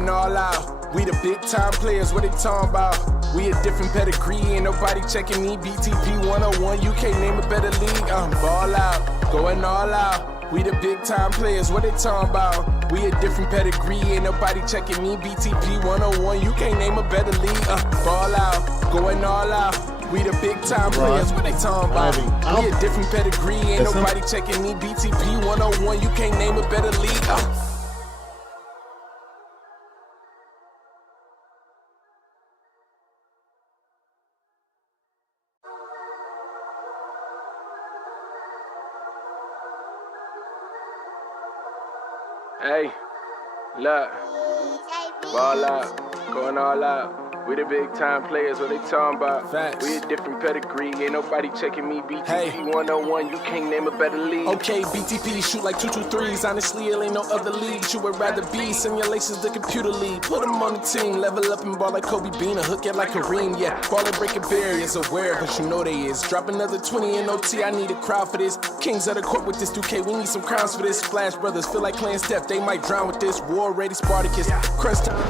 going all out. We the big time players, what they talking about? We a different pedigree, ain't nobody checking me. BTP 101, you can't name a better league. Ball out, going all out. We the big time players, what they talking about? We a different pedigree, ain't nobody checking me. BTP 101, you can't name a better league. Ball out, going all out. We the big time players, what they talking about? We a different pedigree, ain't nobody checking me. BTP 101, you can't name a better league. Hey, look, ball out, going all out. We the big time players, what they talking about? Facts. We a different pedigree, ain't nobody checking me. BTP 101, you can't name a better league. Okay, BTP shoot like 223s. Honestly, it ain't no other league you would rather be. Simulations, the computer league. Put them on the team, level up and ball like Kobe Bean, or hook it like Kareem. Yeah, ball and breaking barriers, aware, but you know they is. Drop another 20 in OT, I need a crowd for this. Kings of the court with this 2K, we need some crowns for this. Splash Brothers feel like playing Steph, they might drown with this. War ready Spartacus, crunch time.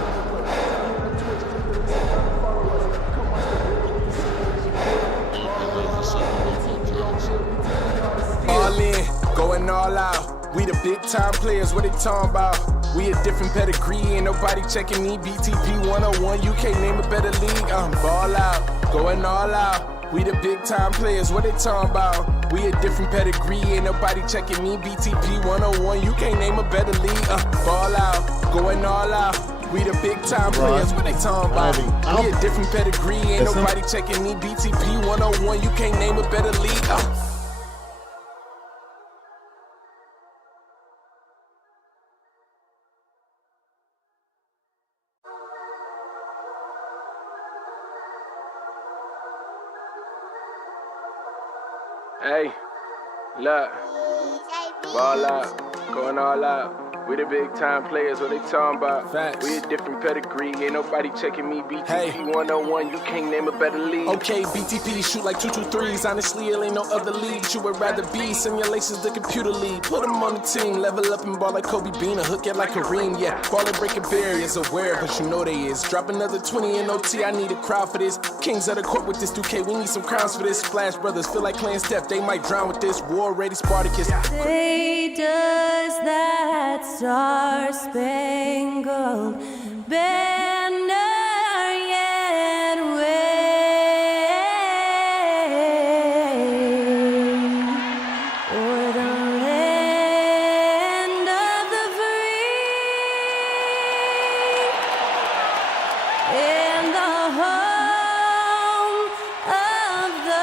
Going all out, we the big time players, what they talking about? We a different pedigree, ain't nobody checking me. BTP 101, you can't name a better league. Ball out, going all out. We the big time players, what they talking about? We a different pedigree, ain't nobody checking me. BTP 101, you can't name a better league. Ball out, going all out. We the big time players, what they talking about? We a different pedigree, ain't nobody checking me. BTP 101, you can't name a better league. Hey, look, ball out, going all out. We the big time players, what they talking about? Facts. We a different pedigree, ain't nobody checking me. BTP 101, you can't name a better league. Okay, BTP shoot like 223s. Honestly, it ain't no other league you would rather be. Simulations, the computer league. Put them on the team, level up and ball like Kobe Bean, or hook it like Kareem. Yeah, ball and breaking barriers, aware, but you know they is. Drop another 20 in OT, I need a crowd for this. Kings of the court with this 2K, we need some crowns for this. Splash Brothers feel like playing Steph, they might drown with this. War ready Spartacus. Say, does that Star-Spangled Banner yet wave o'er the land of the free and the home of the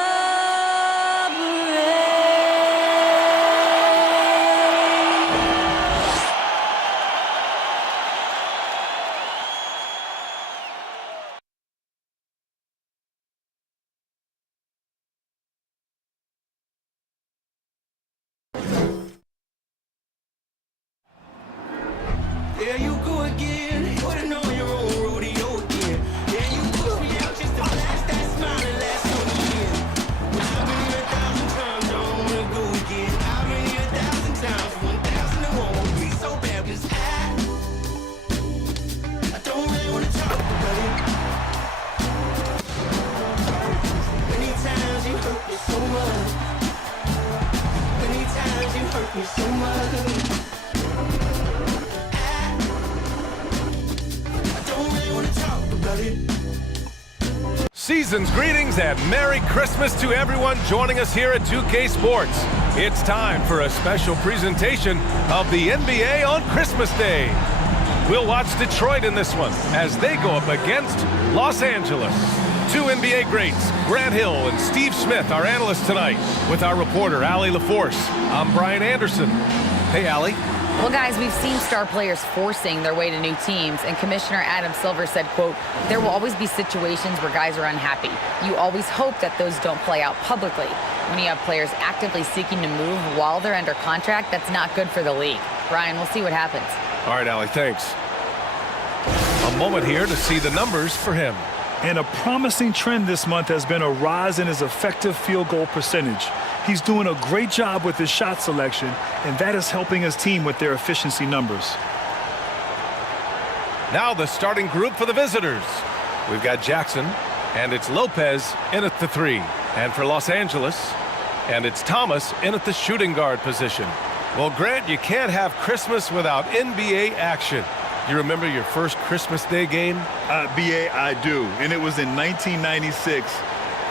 Yeah, you go again. Putting on your own rodeo again. Yeah, you push me out just to flash that smile and last on the end. But I've been here 1,000 times, I don't wanna go again. I've been here 1,000 times, 1,000 it won't be so bad, 'cause I don't really wanna talk about it. Many times you hurt me so much. Many times you hurt me so much. Season's greetings and Merry Christmas to everyone joining us here at 2K Sports. It's time for a special presentation of the NBA on Christmas Day. We'll watch Detroit in this one as they go up against Los Angeles. Two NBA greats, Grant Hill and Steve Smith, our analysts tonight, with our reporter, Allie LaForce. I'm Brian Anderson. Hey, Allie. Well, guys, we've seen star players forcing their way to new teams, and Commissioner Adam Silver said, quote, there will always be situations where guys are unhappy. You always hope that those don't play out publicly. When you have players actively seeking to move while they're under contract, that's not good for the league. Brian, we'll see what happens. All right, Allie, thanks. A moment here to see the numbers for him. And a promising trend this month has been a rise in his effective field goal percentage. He's doing a great job with his shot selection, and that is helping his team with their efficiency numbers. Now the starting group for the visitors. We've got Jackson, and it's Lopez in at the 3. And for Los Angeles, and it's Thomas in at the shooting guard position. Well, Grant, you can't have Christmas without NBA action. You remember your first Christmas Day game? BA, I do, and it was in 1996.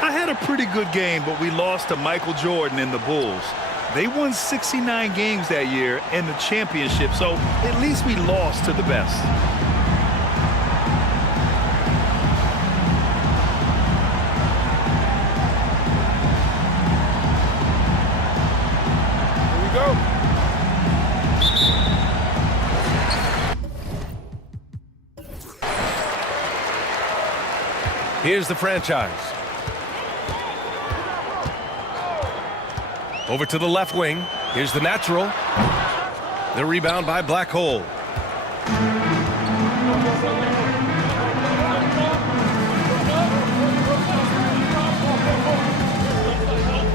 I had a pretty good game, but we lost to Michael Jordan and the Bulls. They won 69 games that year in the championship, so at least we lost to the best. Here's the franchise. Over to the left wing. Here's the natural. The rebound by Black Hole.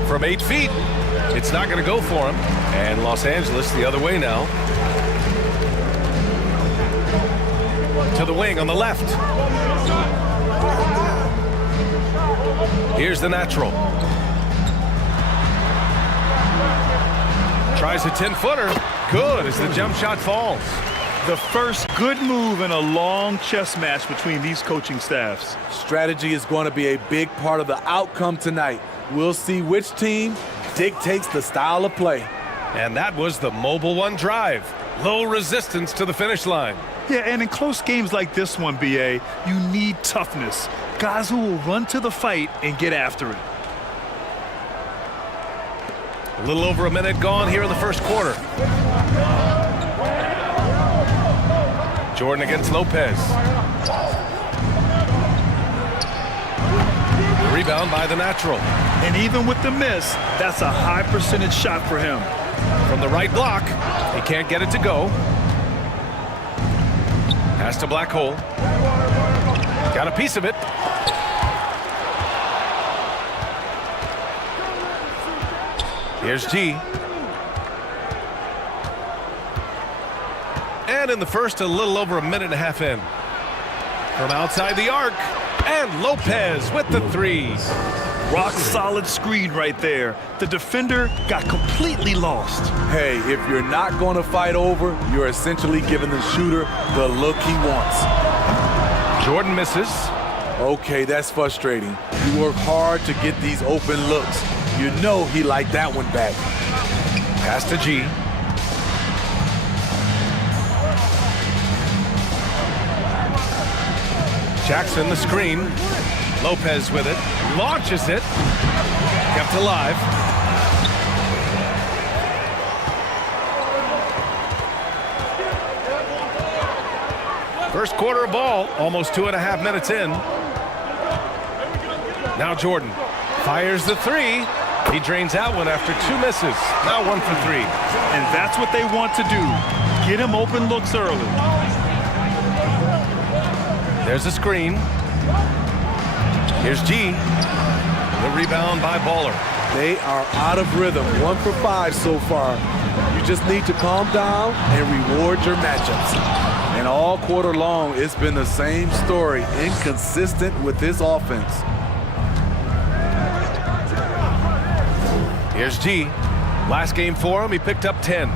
From 8 feet, it's not going to go for him. And Los Angeles the other way now. To the wing on the left. Here's the natural. Tries a 10-footer. Good as the jump shot falls. The first good move in a long chess match between these coaching staffs. Strategy is going to be a big part of the outcome tonight. We'll see which team dictates the style of play. And that was the mobile one drive. Low resistance to the finish line. Yeah, and in close games like this one, BA, you need toughness. Guys who will run to the fight and get after it. A little over a minute gone here in the first quarter. Jordan against Lopez. Rebound by the natural. And even with the miss, that's a high percentage shot for him. From the right block, he can't get it to go. Pass to Black Hole. Got a piece of it. Here's G. And in the first, a little over a minute and a half in. From outside the arc, and Lopez with the 3. Rock solid screen right there. The defender got completely lost. Hey, if you're not going to fight over, you're essentially giving the shooter the look he wants. Jordan misses. Okay, that's frustrating. You work hard to get these open looks. You know he liked that one back. Pass to G. Jackson the screen. Lopez with it. Launches it. Kept alive. First quarter of ball. Almost 2.5 minutes in. Now Jordan fires the 3. He drains out one after 2 misses. Now 1 for 3. And that's what they want to do. Get him open looks early. There's a screen. Here's G. The rebound by Baller. They are out of rhythm. 1 for 5 so far. You just need to calm down and reward your matchups. And all quarter long, it's been the same story. Inconsistent with this offense. Here's G. Last game for him, he picked up 10.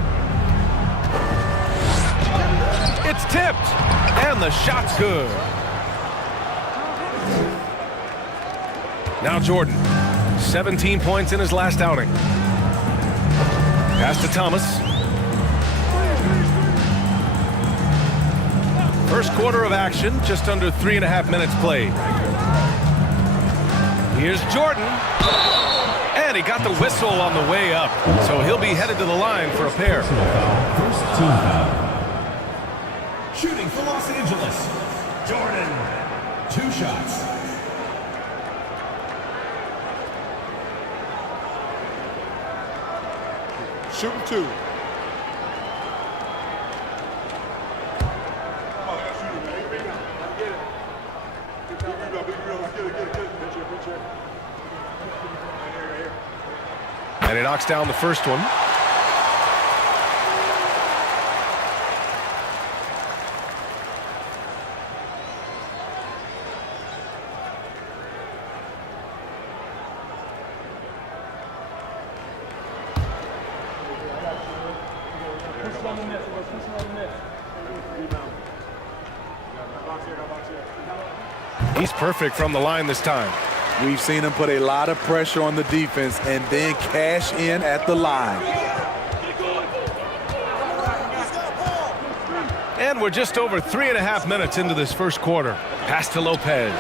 It's tipped, and the shot's good. Now Jordan, 17 points in his last outing. Pass to Thomas. First quarter of action, just under 3.5 minutes played. Here's Jordan. And he got the whistle on the way up, so he'll be headed to the line for a pair. First team foul. Shooting for Los Angeles, Jordan. 2 shots. Shooting 2. And he knocks down the first one. He's perfect from the line this time. We've seen him put a lot of pressure on the defense and then cash in at the line. And we're just over 3.5 minutes into this first quarter. Pass to Lopez.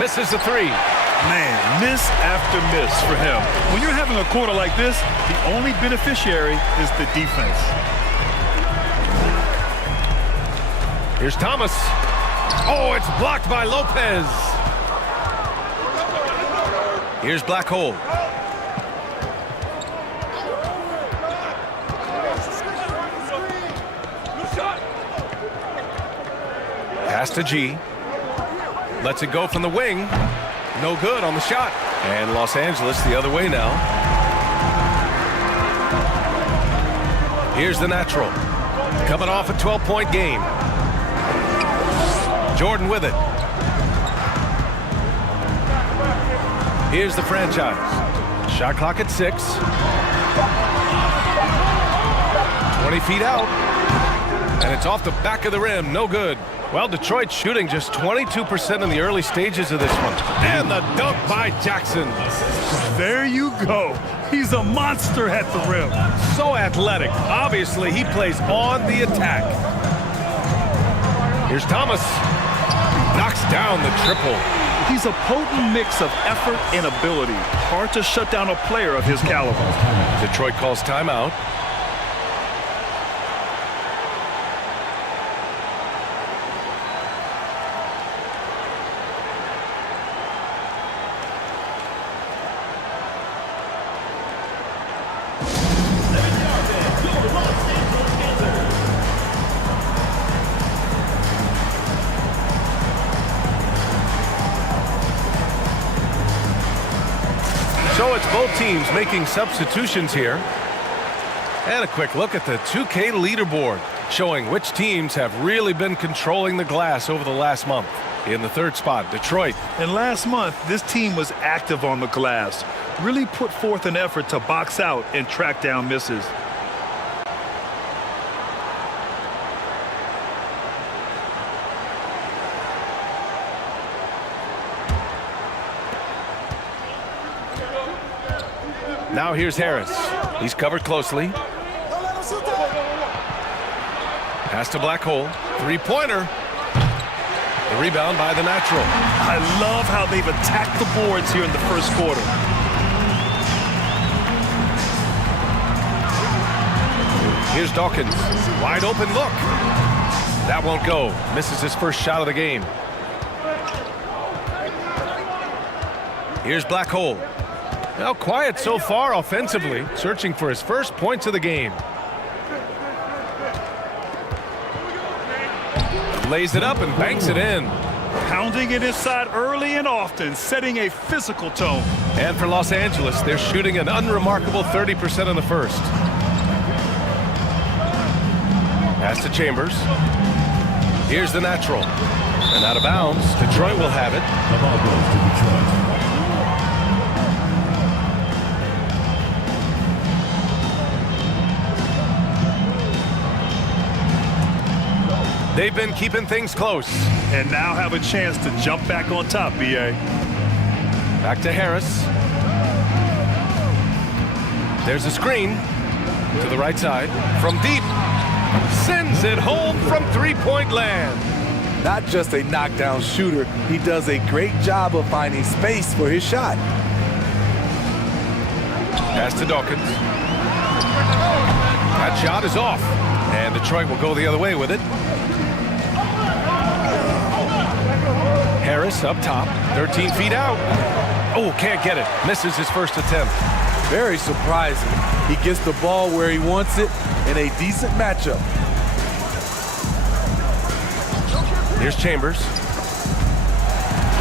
Misses the three. Man, miss after miss for him. When you're having a quarter like this, the only beneficiary is the defense. Here's Thomas. Oh, it's blocked by Lopez. Here's Black Hole. Pass to G. Lets it go from the wing. No good on the shot. And Los Angeles the other way now. Here's the natural. Coming off a 12-point game. Jordan with it. Here's the franchise. Shot clock at 6. 20 feet out. And it's off the back of the rim. No good. Well, Detroit shooting just 22% in the early stages of this one. And the dunk by Jackson. There you go. He's a monster at the rim. So athletic. Obviously, he plays on the attack. Here's Thomas. Knocks down the triple. He's a potent mix of effort and ability. Hard to shut down a player of his caliber. Detroit calls timeout. So it's both teams making substitutions here. And a quick look at the 2K leaderboard, showing which teams have really been controlling the glass over the last month. In the third spot, Detroit. And last month, this team was active on the glass. Really put forth an effort to box out and track down misses. Now here's Harris. He's covered closely. Pass to Black Hole. Three-pointer. The rebound by the natural. I love how they've attacked the boards here in the first quarter. Here's Dawkins. Wide open look. That won't go. Misses his first shot of the game. Here's Black Hole. Now quiet so far offensively, searching for his first points of the game. Lays it up and banks it in. Pounding it inside early and often, setting a physical tone. And for Los Angeles, they're shooting an unremarkable 30% in the first. Pass to Chambers. Here's the natural. And out of bounds, Detroit will have it. The ball goes to Detroit. They've been keeping things close. And now have a chance to jump back on top, B.A. Back to Harris. There's a screen to the right side. From deep. Sends it home from three-point land. Not just a knockdown shooter, he does a great job of finding space for his shot. Pass to Dawkins. That shot is off. And Detroit will go the other way with it. Harris up top, 13 feet out. Oh, can't get it. Misses his first attempt. Very surprising. He gets the ball where he wants it in a decent matchup. Here's Chambers.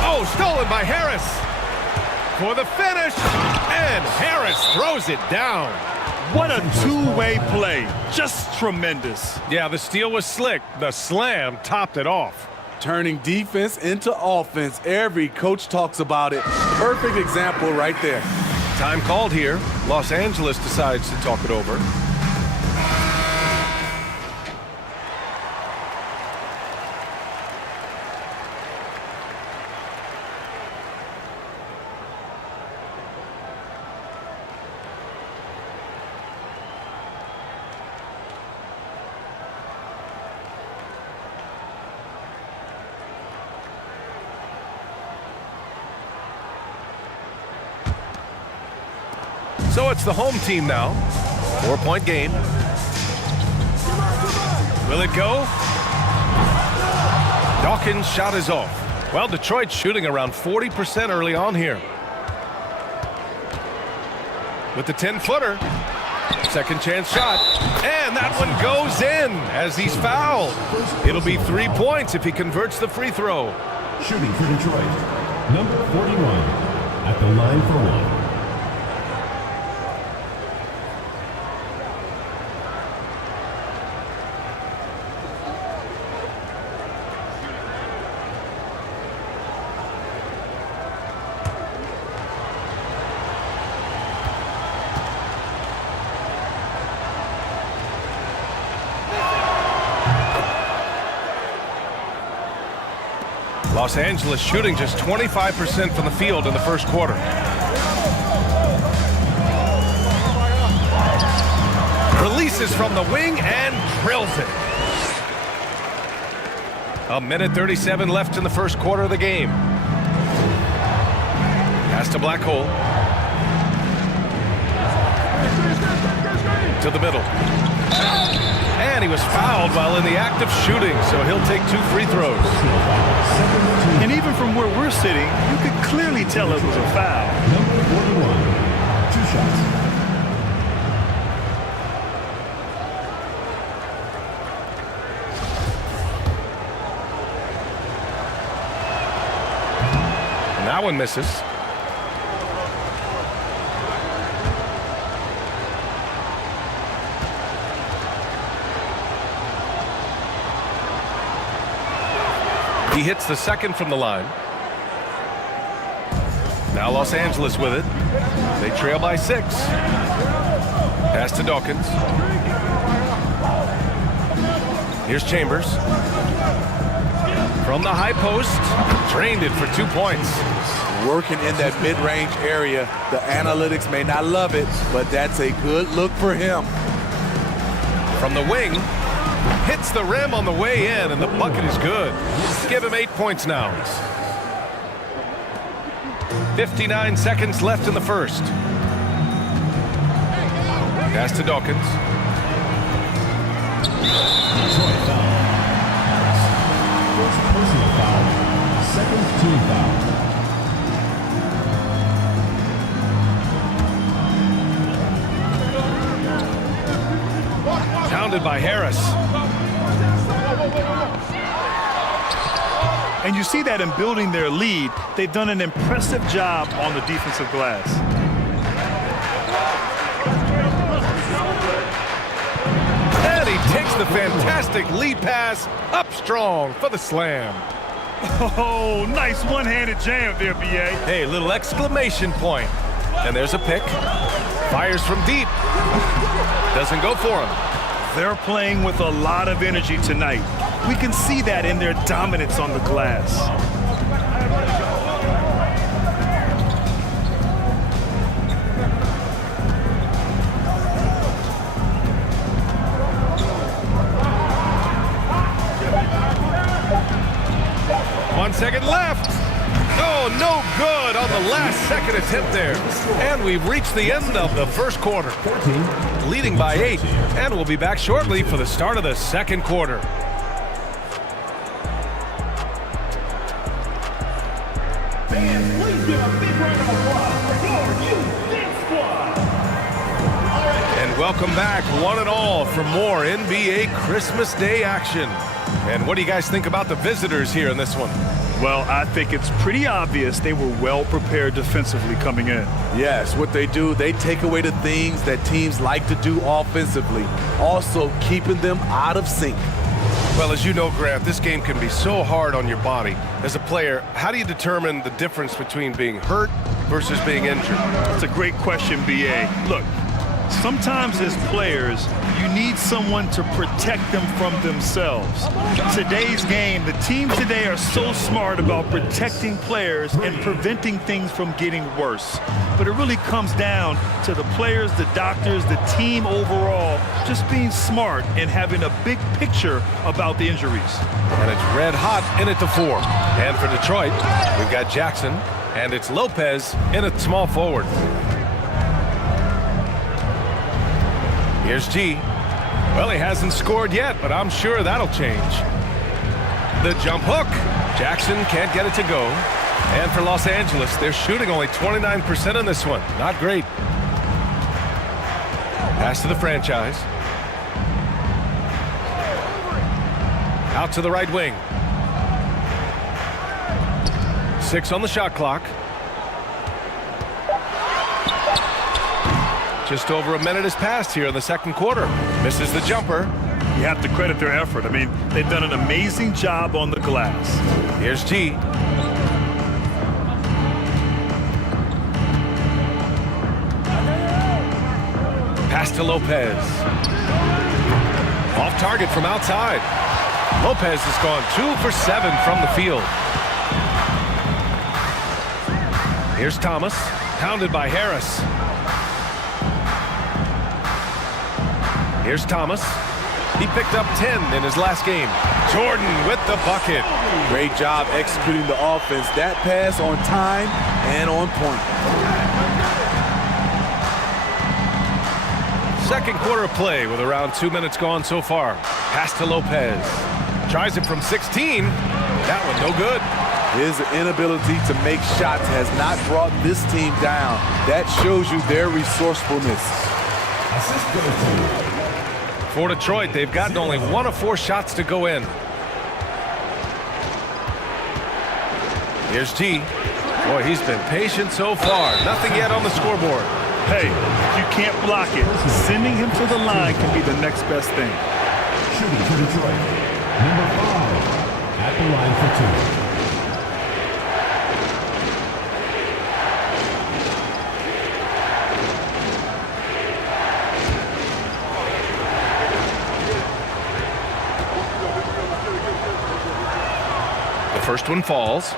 Oh, stolen by Harris. For the finish. And Harris throws it down. What a two-way play. Just tremendous. Yeah, the steal was slick. The slam topped it off. Turning defense into offense. Every coach talks about it. Perfect example right there. Time called here. Los Angeles decides to talk it over. So it's the home team now. 4-point game. Will it go? Dawkins' shot is off. Well, Detroit's shooting around 40% early on here. With the 10-footer. Second chance shot. And that one goes in as he's fouled. It'll be 3 points if he converts the free throw. Shooting for Detroit, number 41, at the line for one. Los Angeles shooting just 25% from the field in the first quarter. Releases from the wing and drills it. 1:37 left in the first quarter of the game. Pass to Black Hole. To the middle. And he was fouled while in the act of shooting, so he'll take 2 free throws. And even from where we're sitting, you could clearly tell it was a foul. Number 41, 2 shots. And that one misses. He hits the second from the line. Now Los Angeles with it. They trail by 6. Pass to Dawkins. Here's Chambers. From the high post. Drained it for 2 points. Working in that mid-range area. The analytics may not love it, but that's a good look for him. From the wing. Hits the rim on the way in, and the bucket is good. Give him 8 points now. 59 seconds left in the first. Pass to Dawkins. Detroit foul. First personal foul. Second team foul. Pounded by Harris. And you see that in building their lead, they've done an impressive job on the defensive glass. And he takes the fantastic lead pass up strong for the slam. Oh, nice one-handed jam there, B.A. Hey, little exclamation point. And there's a pick. Fires from deep. Doesn't go for him. They're playing with a lot of energy tonight. We can see that in their dominance on the glass. One second left. Oh, no good on the last second attempt there. And we've reached the end of the first quarter. 14. Leading by 8. And we'll be back shortly for the start of the second quarter. Fans, please give a big round of applause for your Big Squad. And welcome back, one and all, for more NBA Christmas Day action. And what do you guys think about the visitors here in this one? Well, I think it's pretty obvious they were well prepared defensively coming in. Yes, what they do, they take away the things that teams like to do offensively, also keeping them out of sync. Well, as you know, Grant, this game can be so hard on your body. As a player, how do you determine the difference between being hurt versus being injured? That's a great question, B.A. Look, sometimes as players, you need someone to protect them from themselves. Today's game, the teams today are so smart about protecting players and preventing things from getting worse. But it really comes down to the players, the doctors, the team overall, just being smart and having a big picture about the injuries. And it's red hot in at the 4. And for Detroit, we've got Jackson, and it's Lopez in at small forward. Here's G. Well, he hasn't scored yet, but I'm sure that'll change. The jump hook. Jackson can't get it to go. And for Los Angeles, they're shooting only 29% in this one. Not great. Pass to the franchise. Out to the right wing. 6 on the shot clock. Just over a minute has passed here in the second quarter. Misses the jumper. You have to credit their effort. I mean, they've done an amazing job on the glass. Here's G. Pass to Lopez. Off target from outside. Lopez has gone 2 for 7 from the field. Here's Thomas, pounded by Harris. Here's Thomas. He picked up 10 in his last game. Jordan with the bucket. Great job executing the offense. That pass on time and on point. Second quarter of play with around 2 minutes gone so far. Pass to Lopez. Tries it from 16. That one no good. His inability to make shots has not brought this team down. That shows you their resourcefulness. For Detroit, they've gotten only 1 of 4 shots to go in. Here's G. Boy, he's been patient so far. Nothing yet on the scoreboard. Hey, if you can't block it, sending him to the line can be the next best thing. Shooting for Detroit. Number 5 at the line for 2. First one falls.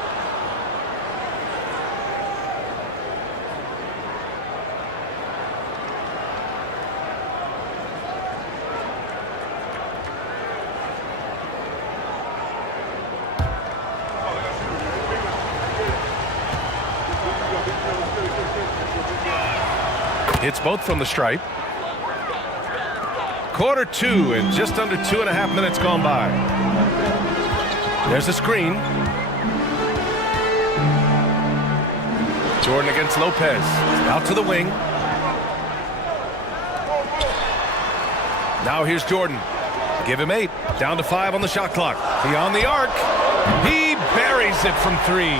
Hits both from the stripe. Quarter 2 and just under 2.5 minutes gone by. There's a screen. Jordan against Lopez. Out to the wing. Now here's Jordan. Give him 8. Down to 5 on the shot clock. Beyond the arc. He buries it from 3.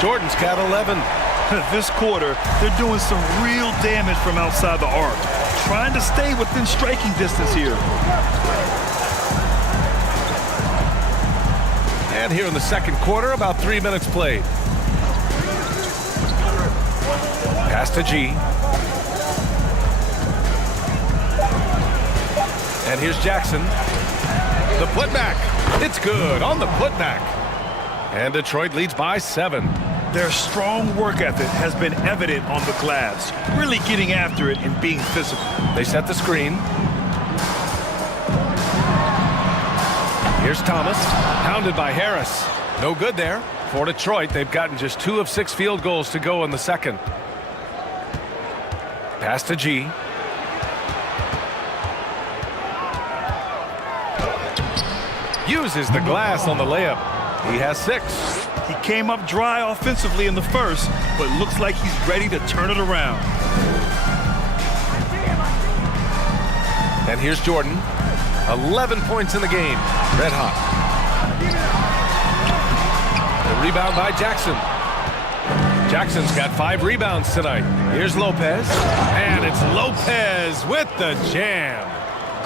Jordan's got 11. This quarter, they're doing some real damage from outside the arc. Trying to stay within striking distance here. And here in the second quarter, about 3 minutes played. Pass to G. And here's Jackson. The putback. It's good on the putback. And Detroit leads by 7. Their strong work ethic has been evident on the glass, really getting after it and being physical. They set the screen. Here's Thomas, pounded by Harris. No good there. For Detroit, they've gotten just 2 of 6 field goals to go in the second. Pass to G. Uses the glass on the layup. He has 6. He came up dry offensively in the first, but looks like he's ready to turn it around. And here's Jordan. 11 points in the game. Red hot. The rebound by Jackson. Jackson's got 5 rebounds tonight. Here's Lopez. And it's Lopez with the jam.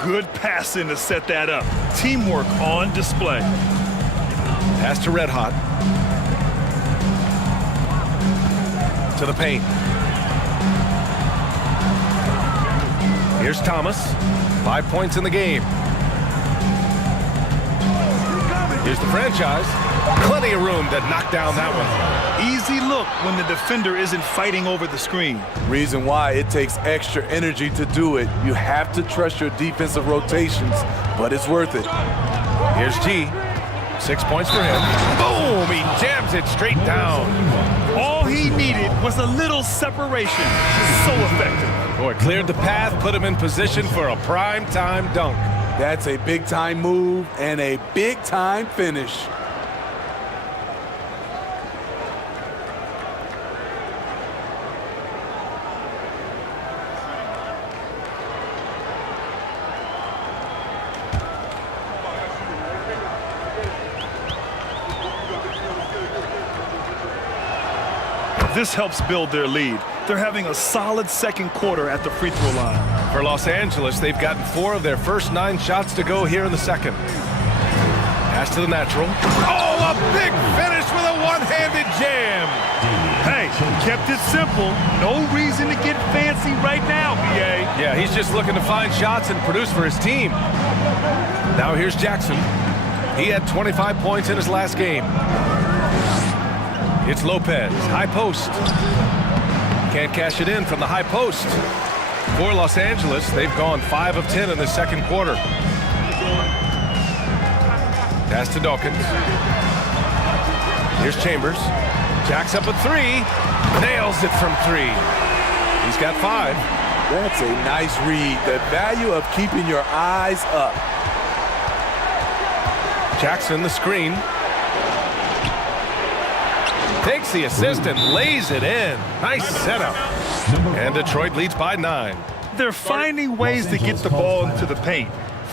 Good passing to set that up. Teamwork on display. Pass to Red Hot. To the paint. Here's Thomas. 5 points in the game. Here's the franchise. Plenty of room to knock down that one. Easy look when the defender isn't fighting over the screen. Reason why it takes extra energy to do it. You have to trust your defensive rotations, but it's worth it. Here's G. 6 points for him. Boom! He jams it straight down. All he needed was a little separation. So effective. Boy, cleared the path, put him in position for a prime-time dunk. That's a big-time move and a big-time finish. This helps build their lead. They're having a solid second quarter at the free throw line. For Los Angeles, they've gotten 4 of their first 9 shots to go here in the second. Pass to the natural. Oh, a big finish with a one-handed jam. Hey, kept it simple. No reason to get fancy right now, BA. Yeah, he's just looking to find shots and produce for his team. Now here's Jackson. He had 25 points in his last game. It's Lopez, high post. Can't cash it in from the high post. For Los Angeles, they've gone 5 of 10 in the second quarter. Pass to Dawkins. Here's Chambers. Jacks up a 3. Nails it from 3. He's got 5. That's a nice read. The value of keeping your eyes up. Jackson, the screen. Takes the assist and lays it in. Nice setup. And Detroit leads by 9. They're finding ways to get the ball into the paint.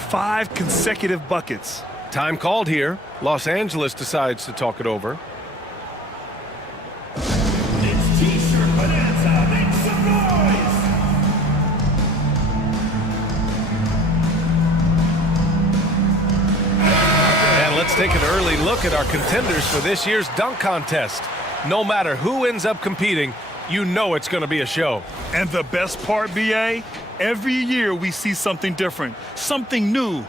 5 consecutive buckets. Time called here. Los Angeles decides to talk it over. It's T-shirt bonanza. Make some noise. And let's take an early look at our contenders for this year's dunk contest. No matter who ends up competing, you know it's going to be a show. And the best part, BA, every year we see something different, something new.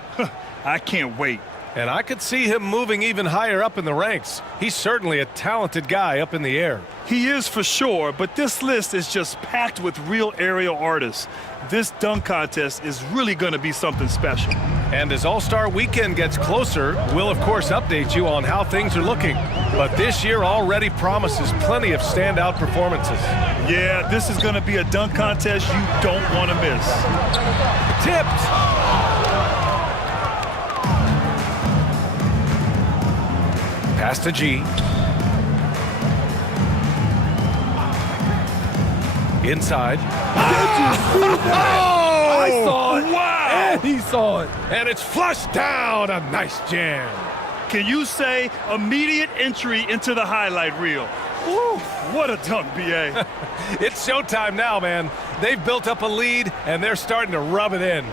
I can't wait. And I could see him moving even higher up in the ranks. He's certainly a talented guy up in the air. He is for sure, but this list is just packed with real aerial artists. This dunk contest is really going to be something special. And as All-Star Weekend gets closer, we'll of course update you on how things are looking. But this year already promises plenty of standout performances. Yeah, this is going to be a dunk contest you don't want to miss. Tipped! Pass to G. Inside. I saw it. Wow! And he saw it. And it's flushed down. A nice jam. Can you say immediate entry into the highlight reel? Woo, what a dunk, BA. It's showtime now, man. They've built up a lead, and they're starting to rub it in.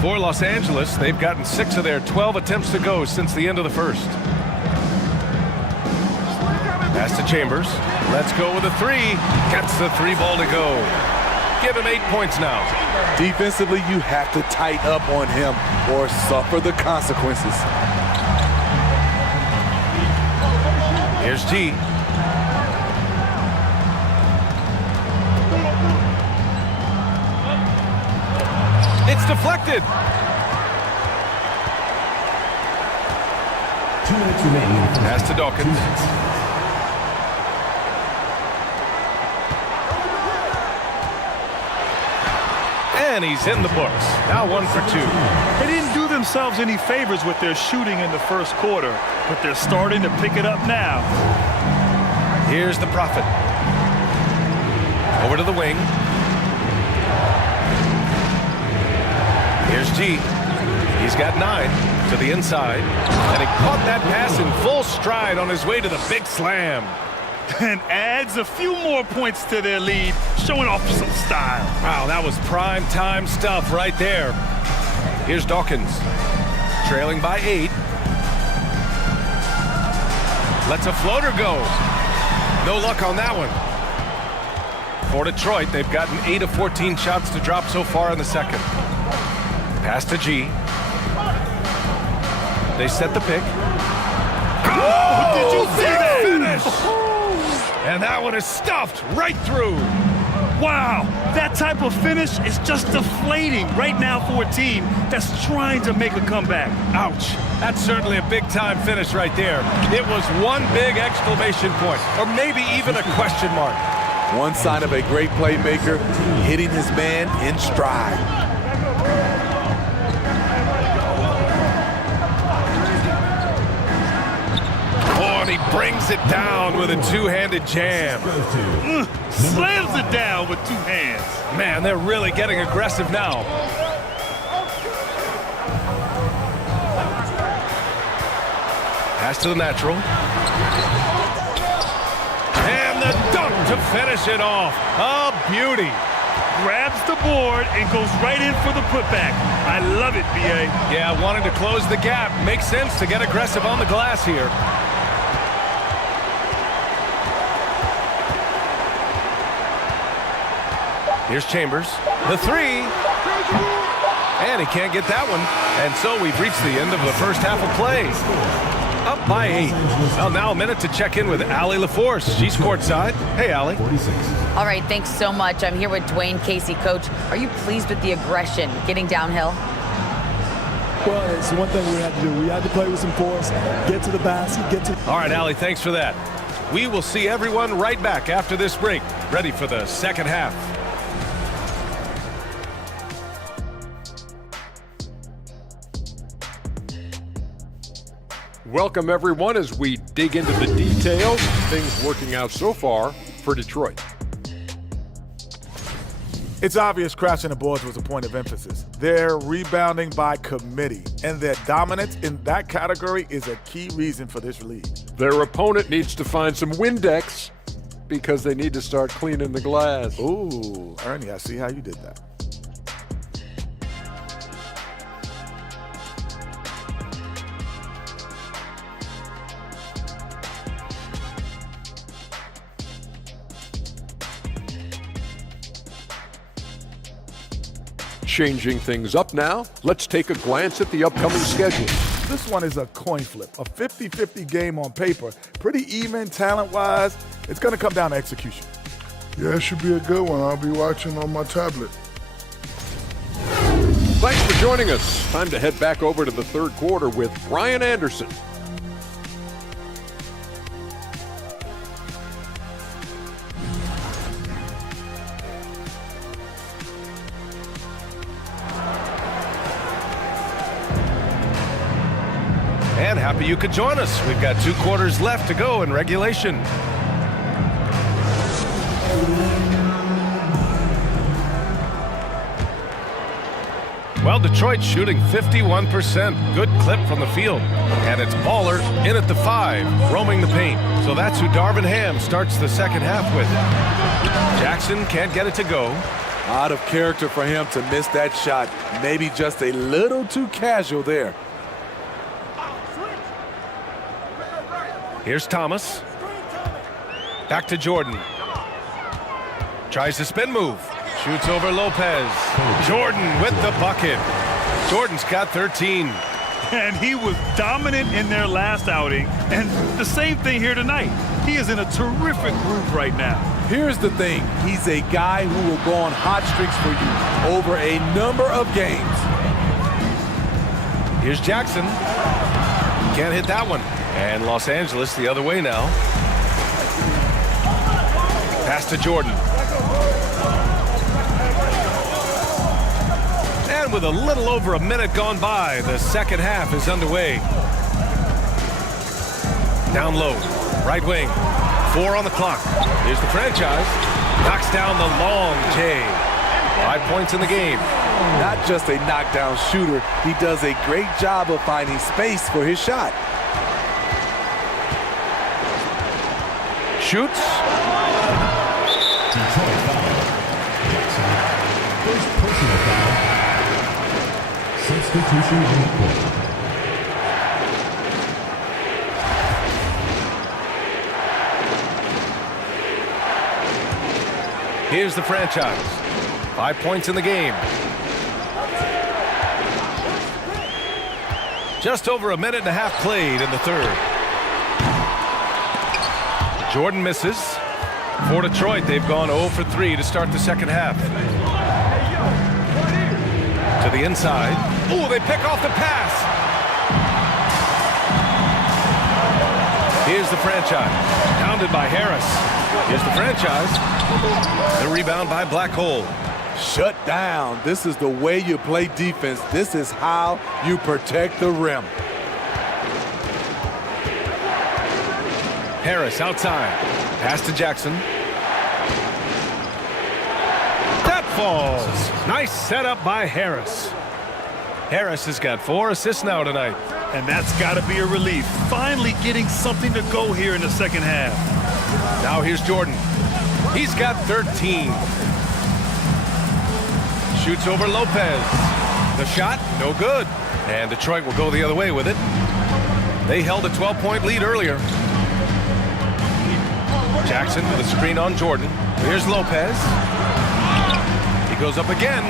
For Los Angeles, they've gotten 6 of their 12 attempts to go since the end of the first. Pass to Chambers. Let's go with a 3. Gets the 3 ball to go. Give him 8 points now. Defensively, you have to tighten up on him or suffer the consequences. Here's G. It's deflected. 2 minutes remaining. Pass to Dawkins. And he's in the books. Now 1 for 2. They didn't do themselves any favors with their shooting in the first quarter, but they're starting to pick it up now. Here's the Prophet. Over to the wing. Here's G. He's got 9. To the inside, and he caught that pass in full stride on his way to the big slam. And adds a few more points to their lead, showing off some style. Wow, that was prime time stuff right there. Here's Dawkins, trailing by 8. Lets a floater go. No luck on that one. For Detroit, they've gotten 8 of 14 shots to drop so far in the second. Pass to G. They set the pick. Oh, did you see that? Finish! And that one is stuffed right through. Wow, that type of finish is just deflating right now for a team that's trying to make a comeback. Ouch. That's certainly a big-time finish right there. It was one big exclamation point, or maybe even a question mark. One sign of a great playmaker, hitting his man in stride. Oh, and he brings it down with a two-handed jam. Slams it down with 2 hands. Man, they're really getting aggressive now. Pass to the natural. And the dunk to finish it off. A beauty. Grabs the board and goes right in for the putback. I love it, B.A. Yeah, wanting to close the gap. Makes sense to get aggressive on the glass here. Here's Chambers. The 3. And he can't get that one. And so we've reached the end of the first half of play. Up by 8. Well, now a minute to check in with Allie LaForce. She's courtside. Hey, Allie. All right, thanks so much. I'm here with Dwayne Casey. Coach, are you pleased with the aggression getting downhill? Well, it's one thing we had to do. We had to play with some force, get to the basket, get to... All right, Allie, thanks for that. We will see everyone right back after this break, ready for the second half. Welcome, everyone, as we dig into the details. Things working out so far for Detroit. It's obvious crashing the boards was a point of emphasis. They're rebounding by committee, and their dominance in that category is a key reason for this lead. Their opponent needs to find some Windex because they need to start cleaning the glass. Ooh, Ernie, I see how you did that. Changing things up now, let's take a glance at the upcoming schedule. This one is a coin flip, a 50-50 game on paper. Pretty even talent-wise. It's going to come down to execution. Yeah, it should be a good one. I'll be watching on my tablet. Thanks for joining us. Time to head back over to the third quarter with Brian Anderson. And happy you could join us. We've got 2 quarters left to go in regulation. Well, Detroit shooting 51%. Good clip from the field. And it's Baller in at the 5, roaming the paint. So that's who Darvin Ham starts the second half with. Jackson can't get it to go. Out of character for him to miss that shot. Maybe just a little too casual there. Here's Thomas. Back to Jordan. Tries the spin move. Shoots over Lopez. Jordan with the bucket. Jordan's got 13. And he was dominant in their last outing. And the same thing here tonight. He is in a terrific groove right now. Here's the thing. He's a guy who will go on hot streaks for you over a number of games. Here's Jackson. Can't hit that one. And Los Angeles the other way now. Pass to Jordan. And with a little over a minute gone by, the second half is underway. Down low, right wing, 4 on the clock. Here's the franchise. Knocks down the long J. 5 points in the game. Not just a knockdown shooter, he does a great job of finding space for his shot. Shoots. Detroit foul. First personal foul. Substitution on the court. Here's the franchise. 5 points in the game. Just over a minute and a half played in the third. Jordan misses. For Detroit, they've gone 0 for 3 to start the second half. To the inside. Oh, they pick off the pass. Here's the franchise. Pounded by Harris. Here's the franchise. The rebound by Black Hole. Shut down. This is the way you play defense. This is how you protect the rim. Harris outside. Pass to Jackson. That falls. Nice setup by Harris. Harris has got 4 assists now tonight. And that's got to be a relief. Finally getting something to go here in the second half. Now here's Jordan. He's got 13. Shoots over Lopez. The shot, no good. And Detroit will go the other way with it. They held a 12-point lead earlier. Jackson with a screen on Jordan. Here's Lopez. He goes up again.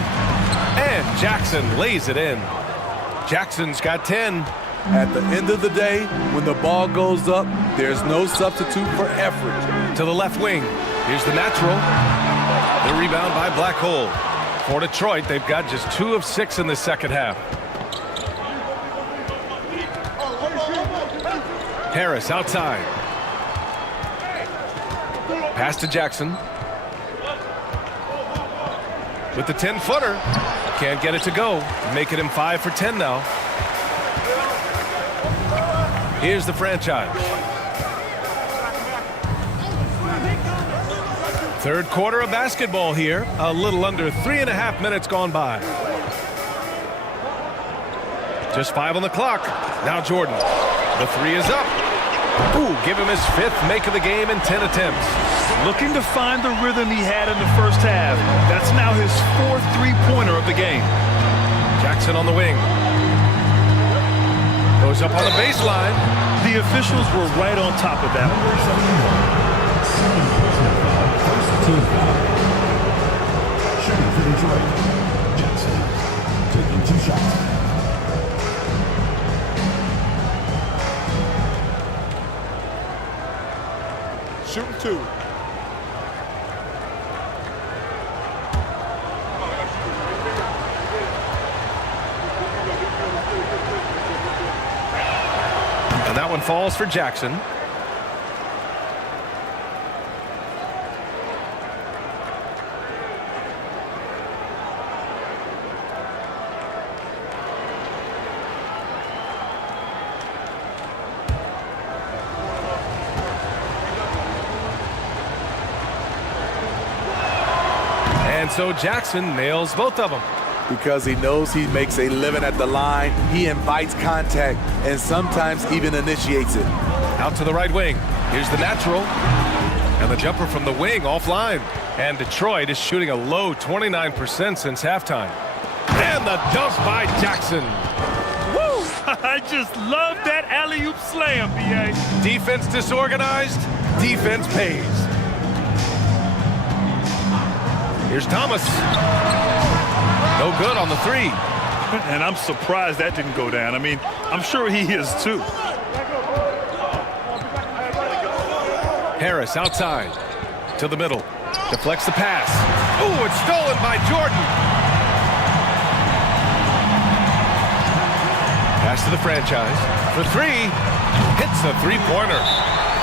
And Jackson lays it in. Jackson's got 10. At the end of the day, when the ball goes up, there's no substitute for effort. To the left wing. Here's the natural. The rebound by Black Hole. For Detroit, they've got just 2 of 6 in the second half. Harris outside. Pass to Jackson. With the 10-footer. Can't get it to go. Making him 5 for 10 now. Here's the franchise. Third quarter of basketball here. A little under 3.5 minutes gone by. Just 5 on the clock. Now Jordan. The 3 is up. Ooh, give him his 5th make of the game in 10 attempts. Looking to find the rhythm he had in the first half. That's now his 4th three-pointer of the game. Jackson on the wing. Goes up on the baseline. The officials were right on top of that one. Team foul. Shooting for Detroit. Jackson taking 2 shots. Shooting 2. And that one falls for Jackson. And so Jackson nails both of them. Because he knows he makes a living at the line, he invites contact and sometimes even initiates it. Out to the right wing. Here's the natural. And the jumper from the wing offline. And Detroit is shooting a low 29% since halftime. And the dunk by Jackson. Woo! I just love that alley-oop slam, B.A. Defense disorganized, defense pays. Here's Thomas. No good on the 3. And I'm surprised that didn't go down. I mean, I'm sure he is too. Harris outside to the middle. Deflects the pass. Ooh, it's stolen by Jordan. Pass to the franchise. For 3. Hits a 3-pointer.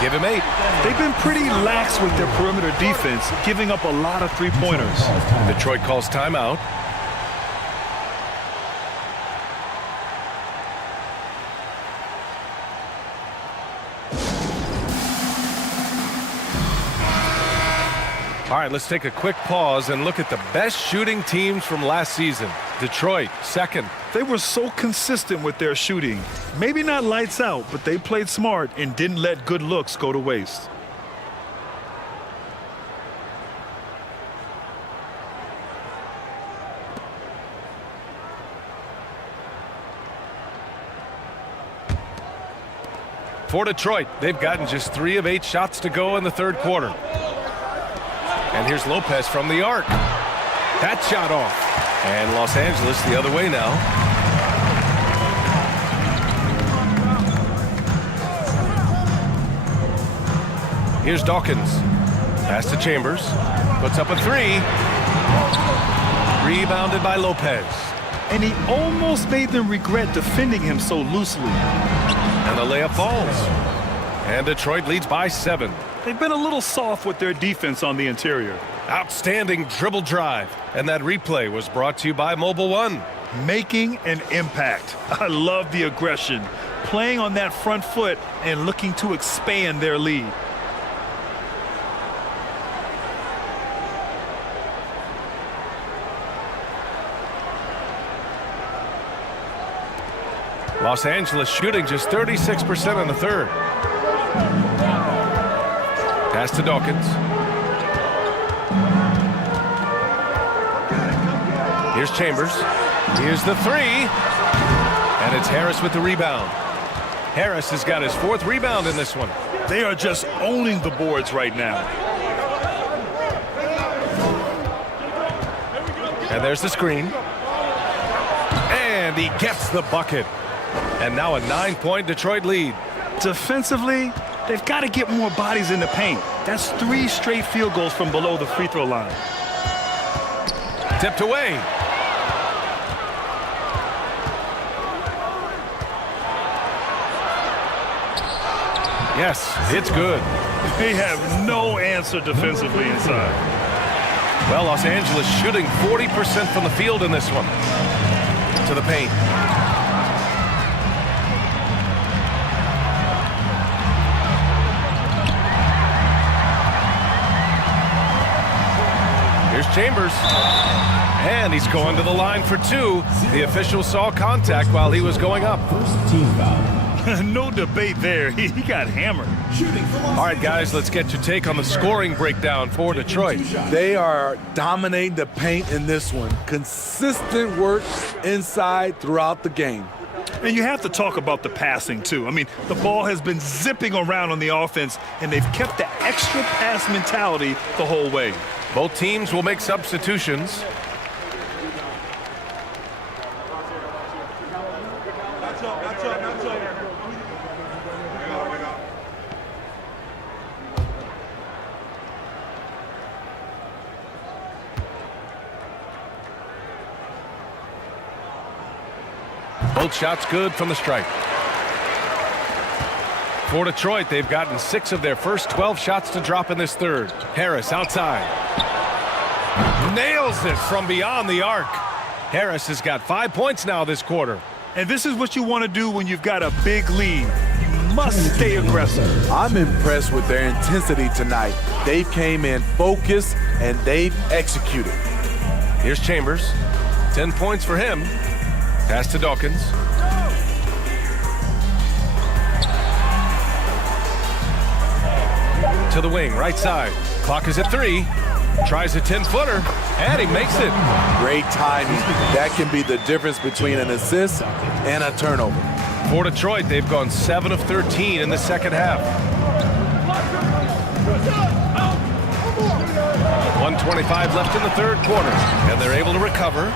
Give him 8. They've been pretty lax with their perimeter defense, giving up a lot of 3-pointers. Detroit calls timeout. All right, let's take a quick pause and look at the best shooting teams from last season. Detroit, second. They were so consistent with their shooting. Maybe not lights out, but they played smart and didn't let good looks go to waste. For Detroit, they've gotten just 3 of 8 shots to go in the third quarter. And here's Lopez from the arc. That shot off. And Los Angeles the other way now. Here's Dawkins. Pass to Chambers. Puts up a 3. Rebounded by Lopez. And he almost made them regret defending him so loosely. And the layup falls. And Detroit leads by 7. They've been a little soft with their defense on the interior. Outstanding dribble drive. And that replay was brought to you by Mobile One. Making an impact. I love the aggression. Playing on that front foot and looking to expand their lead. Los Angeles shooting just 36% in the third. Pass to Dawkins. Here's Chambers. Here's the 3. And it's Harris with the rebound. Harris has got his 4th rebound in this one. They are just owning the boards right now. And there's the screen. And he gets the bucket. And now a 9-point Detroit lead. Defensively, they've got to get more bodies in the paint. That's 3 straight field goals from below the free throw line. Tipped away. Yes, it's good. They have no answer defensively inside. Well, Los Angeles shooting 40% from the field in this one. To the paint. Here's Chambers. And he's going to the line for 2. The official saw contact while he was going up. First team foul. No debate there. He got hammered. All right, guys, let's get your take on the scoring breakdown for Detroit. They are dominating the paint in this one. Consistent work inside throughout the game. And you have to talk about the passing, too. I mean, the ball has been zipping around on the offense, and they've kept the extra pass mentality the whole way. Both teams will make substitutions. Both shots good from the stripe. For Detroit, they've gotten 6 of their first 12 shots to drop in this third. Harris outside. Nails it from beyond the arc. Harris has got 5 points now this quarter. And this is what you want to do when you've got a big lead. You must stay aggressive. I'm impressed with their intensity tonight. They came in focused and they've executed. Here's Chambers. 10 points for him. Pass to Dawkins. To the wing, right side. Clock is at 3. Tries a 10-footer, and he makes it. Great timing. That can be the difference between an assist and a turnover. For Detroit, they've gone 7 of 13 in the second half. 1:25 left in the third quarter, and they're able to recover.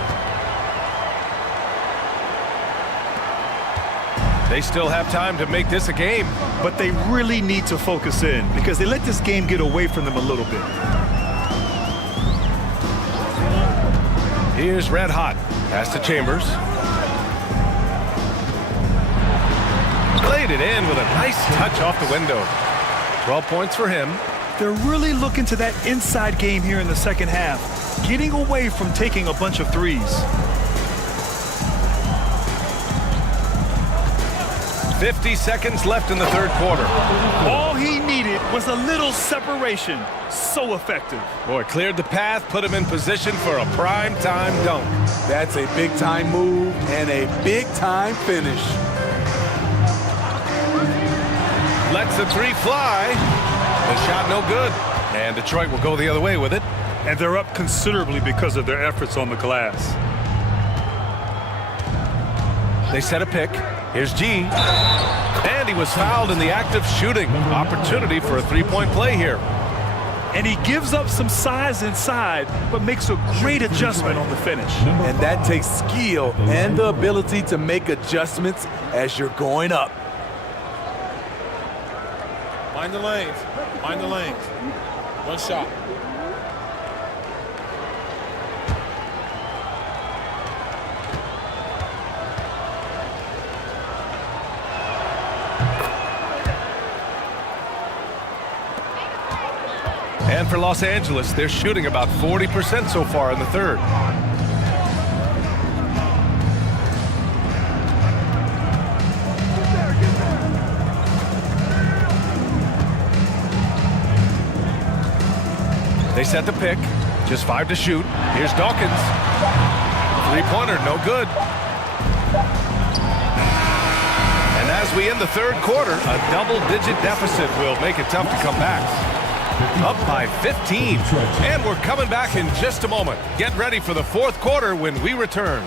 They still have time to make this a game. But they really need to focus in because they let this game get away from them a little bit. Here's Red Hot. Pass to Chambers. Played it in with a nice touch off the window. 12 points for him. They're really looking to that inside game here in the second half, getting away from taking a bunch of threes. 50 seconds left in the third quarter. All he needed was a little separation. So effective. Boy, cleared the path, put him in position for a prime-time dunk. That's a big-time move and a big-time finish. Lets the three fly. The shot no good. And Detroit will go the other way with it. And they're up considerably because of their efforts on the glass. They set a pick. Here's G. And he was fouled in the act of shooting. Opportunity for a three-point play here. And he gives up some size inside, but makes a great adjustment on the finish. And that takes skill and the ability to make adjustments as you're going up. Mind the lanes. Mind the lanes. One shot. And for Los Angeles, they're shooting about 40% so far in the third. They set the pick. Just 5 to shoot. Here's Dawkins. Three-pointer, no good. And as we end the third quarter, a double-digit deficit will make it tough to come back. Up by 15. And we're coming back in just a moment. Get ready for the fourth quarter when we return.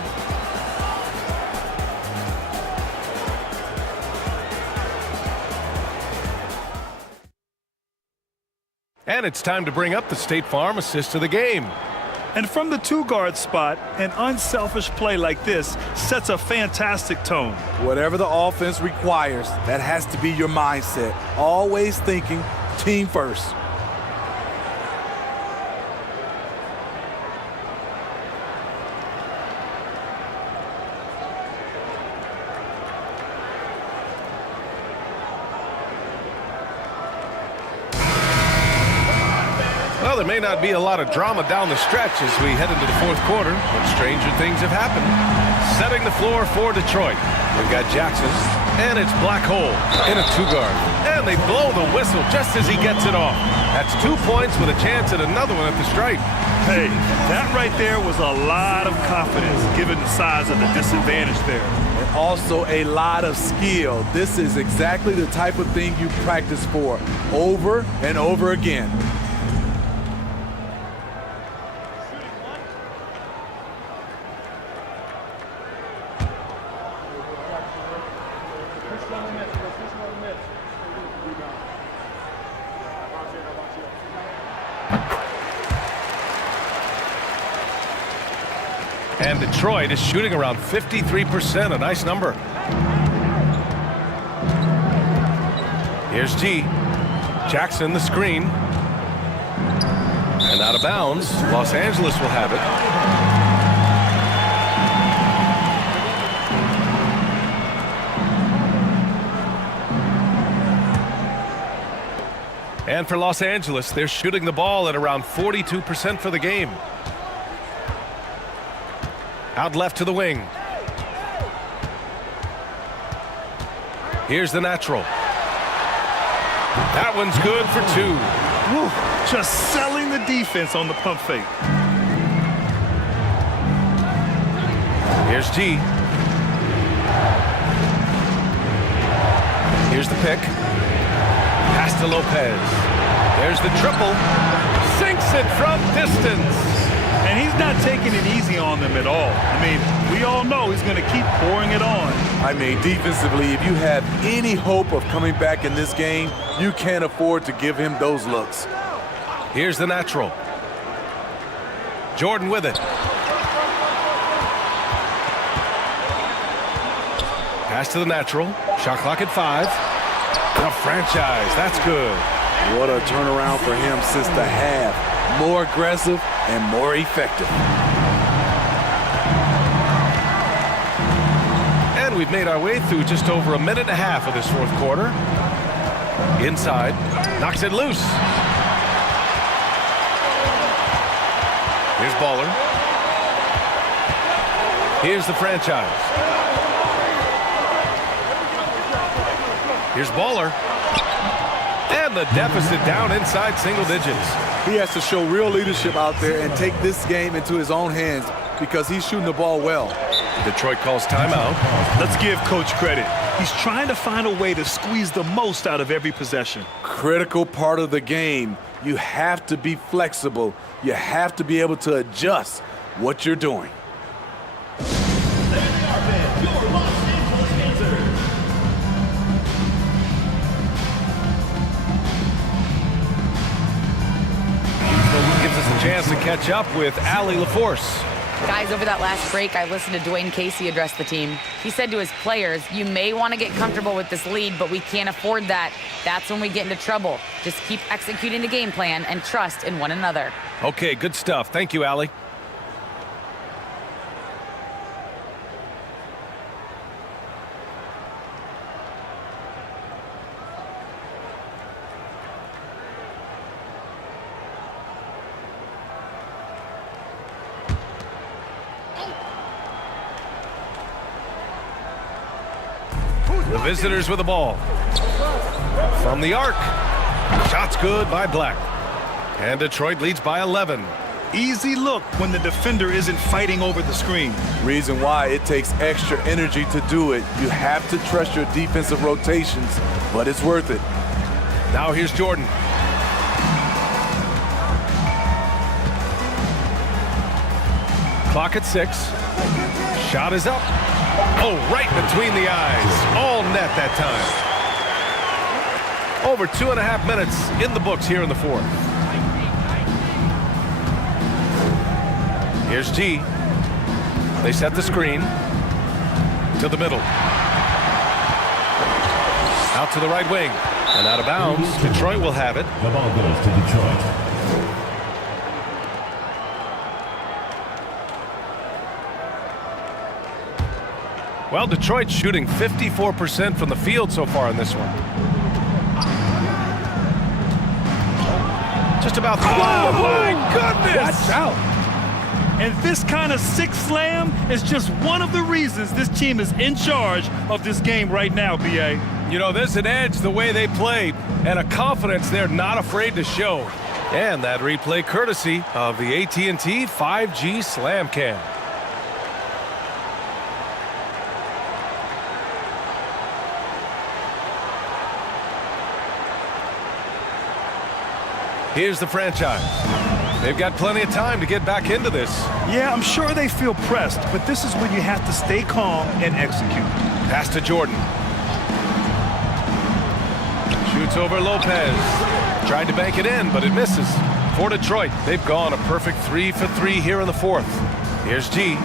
And it's time to bring up the State Farm assist of the game. And from the two-guard spot, an unselfish play like this sets a fantastic tone. Whatever the offense requires, that has to be your mindset. Always thinking team first. Well, there may not be a lot of drama down the stretch as we head into the fourth quarter, but stranger things have happened. Setting the floor for Detroit. We've got Jackson, and it's Black Hole in a two-guard. And they blow the whistle just as he gets it off. That's 2 points with a chance at another one at the stripe. Hey, that right there was a lot of confidence given the size of the disadvantage there. And also a lot of skill. This is exactly the type of thing you practice for over and over again. And Detroit is shooting around 53%, a nice number. Here's G. Jackson, the screen. And out of bounds. Los Angeles will have it. And for Los Angeles, they're shooting the ball at around 42% for the game. Out left to the wing. Here's the natural. That one's good for 2. Woo, just selling the defense on the pump fake. Here's G. Here's the pick. Pass to Lopez. There's the triple. Sinks it from distance. And he's not taking it easy on them at all. I mean, we all know he's going to keep pouring it on. I mean, defensively, if you have any hope of coming back in this game, you can't afford to give him those looks. Here's the natural. Jordan with it. Pass to the natural. Shot clock at 5. The franchise. That's good. What a turnaround for him since the half. More aggressive and more effective. And we've made our way through just over a minute and a half of this fourth quarter. Inside. Knocks it loose. Here's Baller. Here's the franchise. Here's Baller. And the deficit down inside single digits. He has to show real leadership out there and take this game into his own hands because he's shooting the ball well. Detroit calls timeout. Let's give Coach credit. He's trying to find a way to squeeze the most out of every possession. Critical part of the game. You have to be flexible. You have to be able to adjust what you're doing. Gives us a chance to catch up with Allie LaForce. Guys, over that last break, I listened to Dwayne Casey address the team. He said to his players, you may want to get comfortable with this lead, but we can't afford that. That's when we get into trouble. Just keep executing the game plan and trust in one another. Okay, good stuff. Thank you, Allie. The visitors with the ball. From the arc. Shot's good by Black. And Detroit leads by 11. Easy look when the defender isn't fighting over the screen. Reason why it takes extra energy to do it. You have to trust your defensive rotations, but it's worth it. Now here's Jordan. Clock at 6. Shot is up. Oh, right between the eyes. All net that time. Over 2.5 minutes in the books here in the fourth. Here's G. They set the screen to the middle. Out to the right wing. And out of bounds. Detroit will have it. The ball goes to Detroit. Well, Detroit's shooting 54% from the field so far in this one. Just about. Oh, my goodness! Watch out. And this kind of sick slam is just one of the reasons this team is in charge of this game right now, B.A. You know, there's an edge the way they play and a confidence they're not afraid to show. And that replay courtesy of the AT&T 5G Slam Cam. Here's the franchise. They've got plenty of time to get back into this. Yeah, I'm sure they feel pressed, but this is when you have to stay calm and execute. Pass to Jordan. Shoots over Lopez. Tried to bank it in, but it misses. For Detroit, they've gone a perfect 3 for 3 here in the fourth. Here's G.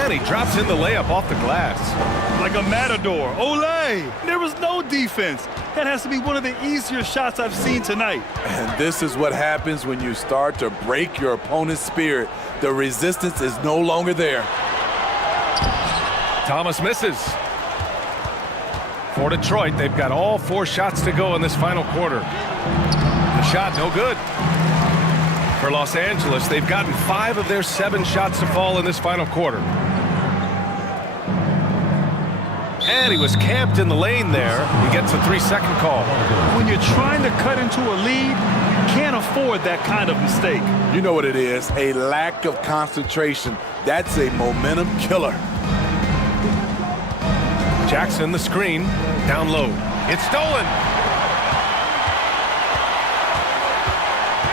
And he drops in the layup off the glass. Like a matador. Olé! There was no defense. That has to be one of the easier shots I've seen tonight. And this is what happens when you start to break your opponent's spirit. The resistance is no longer there. Thomas misses. For Detroit, they've got all 4 shots to go in this final quarter. The shot, no good. For Los Angeles, they've gotten 5 of their 7 shots to fall in this final quarter. And he was camped in the lane there. He gets a 3-second call. When you're trying to cut into a lead, you can't afford that kind of mistake. You know what it is, a lack of concentration. That's a momentum killer. Jackson, the screen, down low. It's stolen.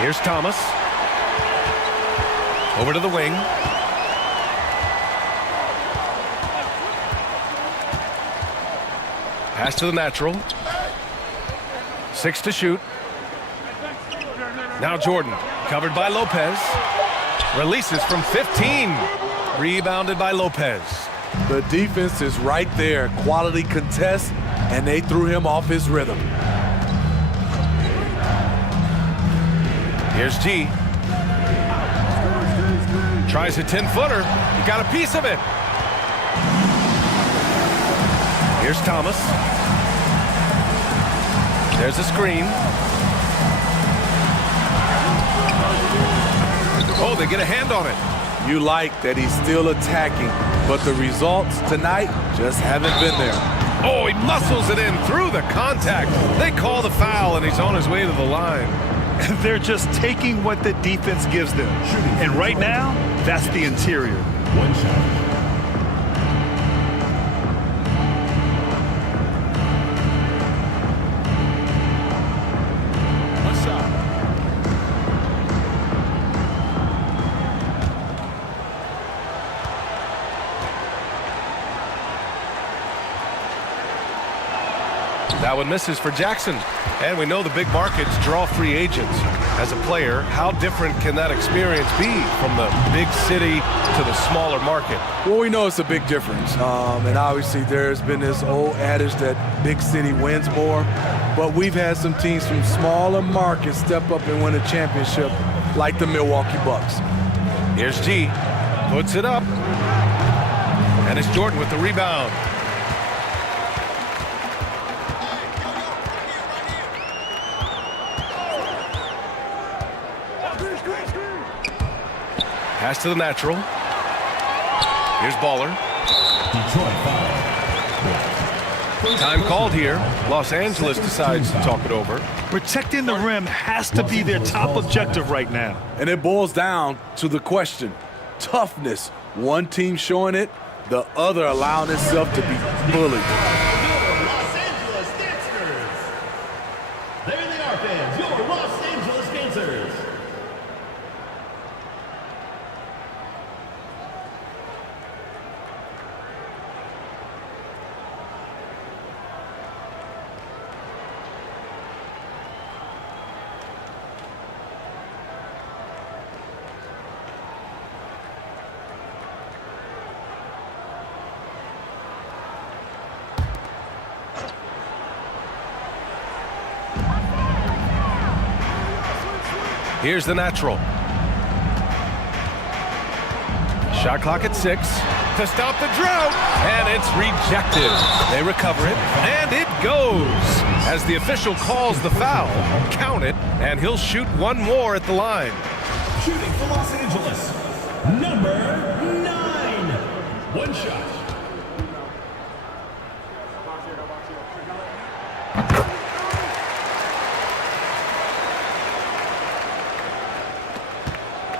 Here's Thomas. Over to the wing. Pass to the natural. 6 to shoot. Now Jordan, covered by Lopez. Releases from 15. Rebounded by Lopez. The defense is right there. Quality contest, and they threw him off his rhythm. Here's G. Tries a 10-footer. He got a piece of it. Here's Thomas. There's a screen. Oh, they get a hand on it. You like that he's still attacking, but the results tonight just haven't been there. Oh, he muscles it in through the contact. They call the foul, and he's on his way to the line. They're just taking what the defense gives them. And right now, that's the interior. One shot. That one misses for Jackson. And we know the big markets draw free agents. As a player, how different can that experience be from the big city to the smaller market? Well, we know it's a big difference. And obviously there's been this old adage that big city wins more. But we've had some teams from smaller markets step up and win a championship, like the Milwaukee Bucks. Here's G. Puts it up. And it's Jordan with the rebound. Pass to the natural. Here's Baller. Time called here. Los Angeles decides to talk it over. Protecting the rim has to be their top objective right now. And it boils down to the question. Toughness. One team showing it, the other allowing itself to be bullied. Los Angeles Dancers. There they are, fans. Your Los Angeles Dancers. Here's the natural. Shot clock at 6 to stop the drought, and it's rejected. They recover it, and it goes. As the official calls the foul, count it, and he'll shoot one more at the line. Shooting for Los Angeles, number 9. One shot.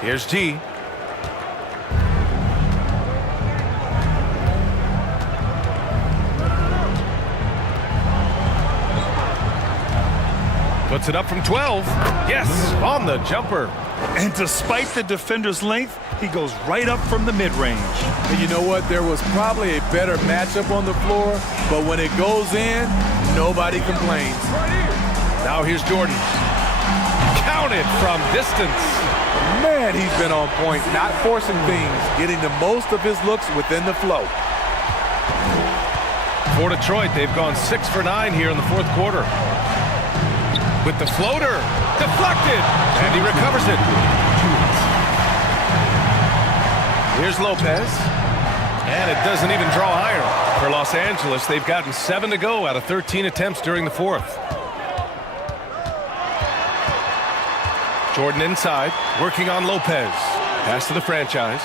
Here's G. Puts it up from 12. Yes, on the jumper. And despite the defender's length, he goes right up from the mid-range. And you know what? There was probably a better matchup on the floor, but when it goes in, nobody complains. Now here's Jordan. Counted from distance. Man, he's been on point, not forcing things, getting the most of his looks within the flow. For Detroit, they've gone 6 for 9 here in the fourth quarter. With the floater, deflected, and he recovers it. Here's Lopez, and it doesn't even draw iron. For Los Angeles, they've gotten 7 to go out of 13 attempts during the fourth. Jordan inside, working on Lopez. Pass to the franchise.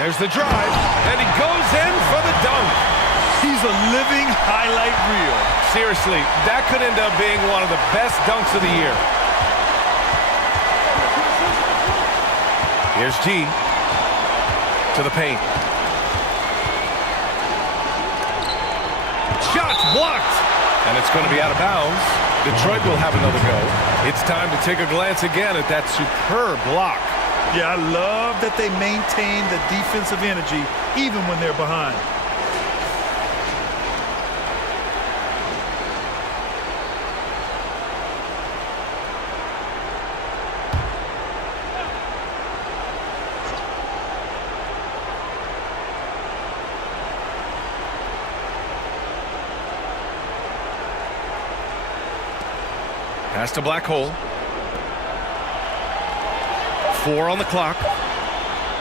There's the drive, and he goes in for the dunk. He's a living highlight reel. Seriously, that could end up being one of the best dunks of the year. Here's G to the paint. Shot's blocked, and it's going to be out of bounds. Detroit will have another go. It's time to take a glance again at that superb block. Yeah, I love that they maintain the defensive energy even when they're behind. Pass to Black Hole. 4 on the clock.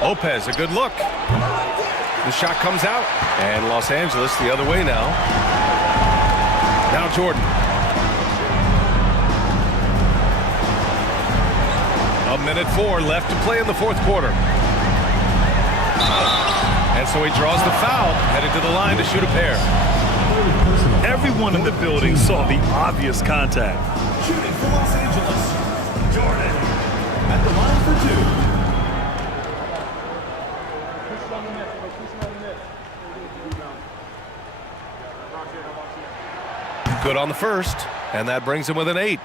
Lopez, a good look. The shot comes out, and Los Angeles the other way now. Now Jordan. A 1:04 left to play in the fourth quarter. And so he draws the foul, headed to the line to shoot a pair. Everyone in the building saw the obvious contact. Shooting for Los Angeles, Jordan. At the line for two. Good on the first, and that brings him with an 8.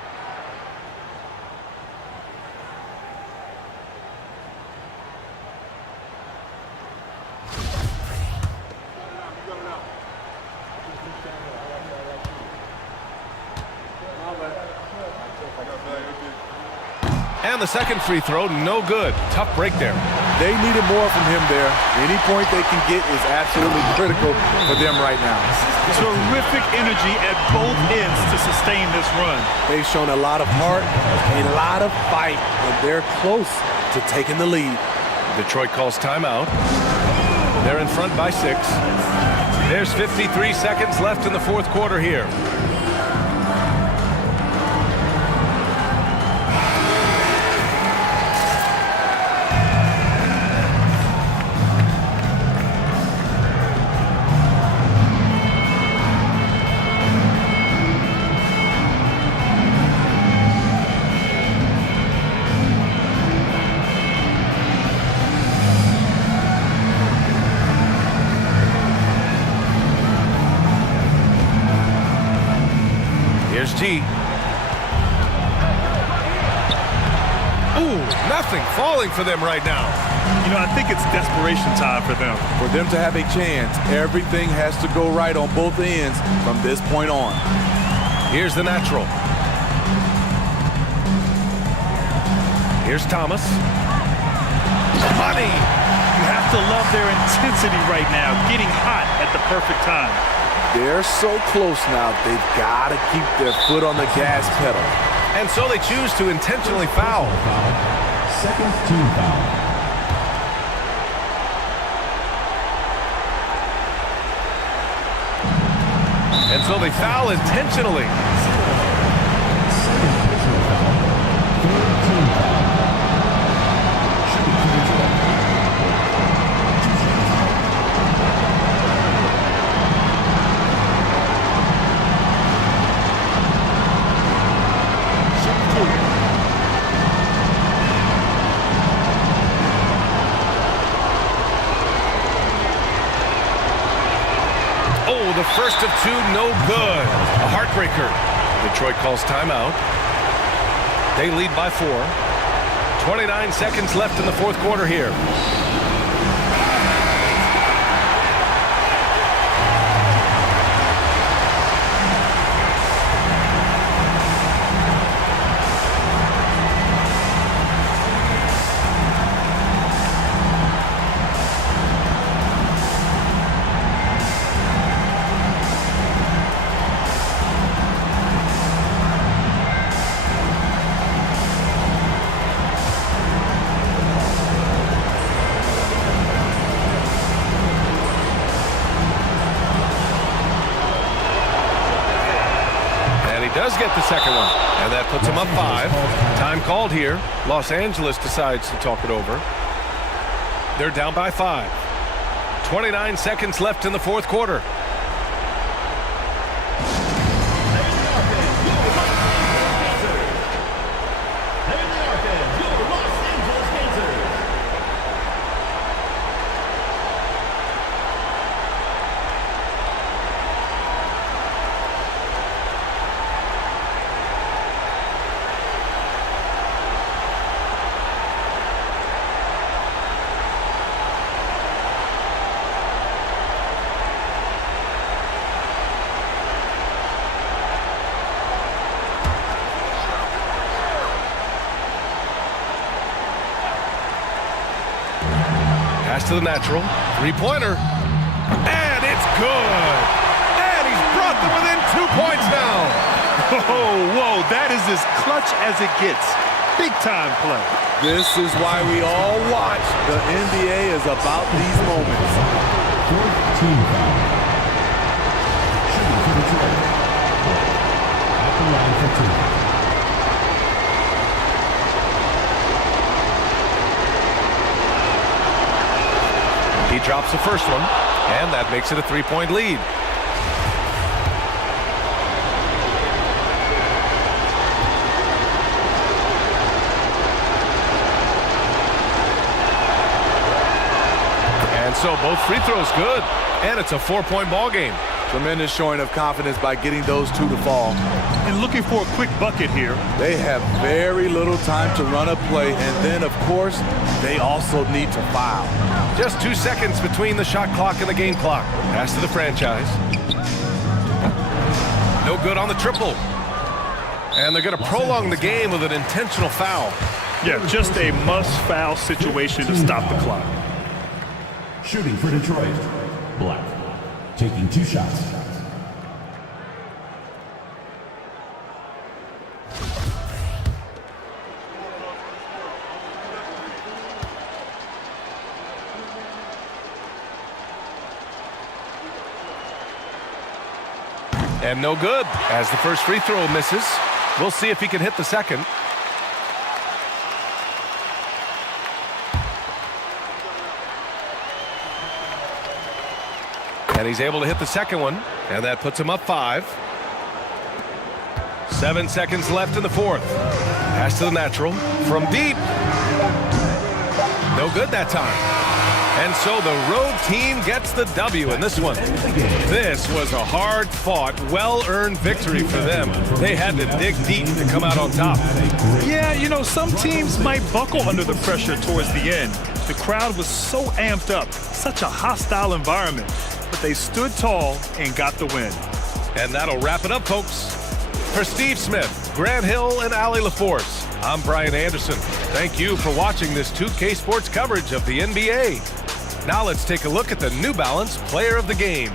And the second free throw, no good. Tough break there. They needed more from him there. Any point they can get is absolutely critical for them right now. Terrific energy at both ends to sustain this run. They've shown a lot of heart, a lot of fight, and they're close to taking the lead. Detroit calls timeout. They're in front by 6. There's 53 seconds left in the fourth quarter here. Here's T. Ooh, nothing falling for them right now. You know, I think it's desperation time for them. For them to have a chance, everything has to go right on both ends from this point on. Here's the natural. Here's Thomas. Money! You have to love their intensity right now, getting hot at the perfect time. They're so close now, they've got to keep their foot on the gas pedal. And so they choose to intentionally foul. Second team foul. And so they foul intentionally. Second personal foul. Third team foul. Shooting for Detroit. Oh, the first of 2, no good. A heartbreaker. Detroit calls timeout. They lead by 4. 29 seconds left in the fourth quarter here. Does get the second one, and that puts him up 5. Time called here. Los Angeles decides to talk it over. They're down by 5. 29 seconds left in the fourth quarter. Pass to the natural. 3-pointer. And it's good. And he's brought them within 2 points now. Whoa, that is as clutch as it gets. Big time play. This is why we all watch. The NBA is about these moments. Fourth team foul. Shooting for Detroit. At the line for 2. He drops the first one, and that makes it a 3-point lead. And so both free throws good, and it's a 4-point ball game. Tremendous showing of confidence by getting those two to fall. And looking for a quick bucket here. They have very little time to run a play, and then, of course, they also need to foul. Just 2 seconds between the shot clock and the game clock. Pass to the franchise. No good on the triple. And they're going to prolong the game with an intentional foul. Yeah, just a must-foul situation to stop the clock. Shooting for Detroit, Black. Taking 2 shots. And no good, as the first free throw misses. We'll see if he can hit the second. And he's able to hit the second one, and that puts him up 5. 7 seconds left in the fourth. Pass to the natural from deep. No good that time. And so the road team gets the W in this one. This was a hard-fought, well-earned victory for them. They had to dig deep to come out on top. Yeah, you know, some teams might buckle under the pressure towards the end. The crowd was so amped up, such a hostile environment. But they stood tall and got the win. And that'll wrap it up, folks. For Steve Smith, Grant Hill, and Allie LaForce, I'm Brian Anderson. Thank you for watching this 2K Sports coverage of the NBA. Now let's take a look at the New Balance Player of the Game.